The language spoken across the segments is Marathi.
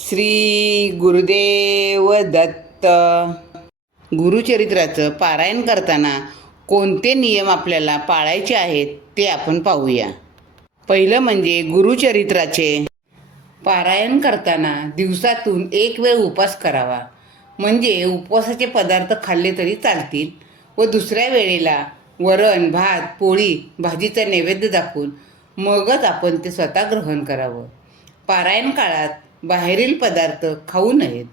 श्री गुरुदेव दत्त. गुरुचरित्राचं पारायण करताना कोणते नियम आपल्याला पाळायचे आहेत ते आपण पाहूया. पहिलं म्हणजे गुरुचरित्राचे पारायण करताना दिवसातून एक वेळ उपवास करावा. म्हणजे उपवासाचे पदार्थ खाल्ले तरी चालतील व दुसऱ्या वेळेला वरण भात पोळी भाजीचा नैवेद्य दाखवून मगच आपण ते स्वतः ग्रहण करावं. पारायण काळात बाहेरील पदार्थ खाऊ नयेत.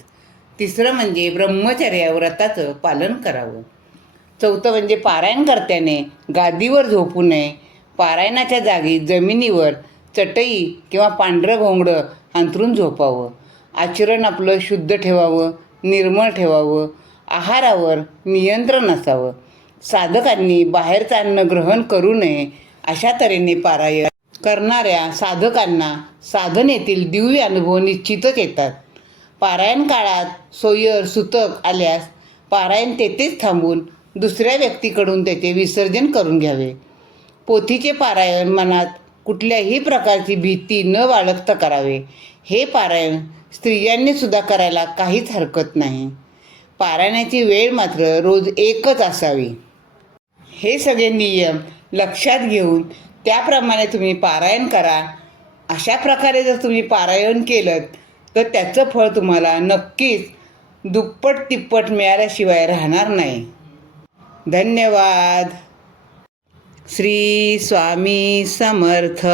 तिसरं म्हणजे ब्रह्मचर्या व्रताचं पालन करावं. चौथं म्हणजे पारायण करत्याने गादीवर झोपू नये. पारायणाच्या जागी जमिनीवर चटई किंवा पांढरं घोंगडं अंथरून झोपावं. आचरण आपलं शुद्ध ठेवावं, निर्मळ ठेवावं. आहारावर नियंत्रण असावं. साधकांनी बाहेरचं अन्न ग्रहण करू नये. अशा तऱ्हेने पारायण करणाऱ्या साधकांना साधनेतील दिव्य अनुभव निश्चितच येतात. पारायण काळात सोयर सुतक आल्यास पारायण तेथेच थांबून दुसऱ्या व्यक्तीकडून त्याचे विसर्जन करून घ्यावे. पोथीचे पारायण मनात कुठल्याही प्रकारची भीती न बाळगता करावे. हे पारायण स्त्रियांनी सुद्धा करायला काहीच हरकत नाही. पारायणाची वेळ मात्र रोज एकच असावी. हे सगळे नियम लक्षात घेऊन त्याप्रमाणे तुम्ही पारायण करा. अशा प्रकारे जर तुम्ही पारायण केलं तर त्याचं फळ तुम्हाला नक्कीच दुप्पट तिप्पट मिळाल्याशिवाय राहणार नाही. धन्यवाद. श्री स्वामी समर्थ.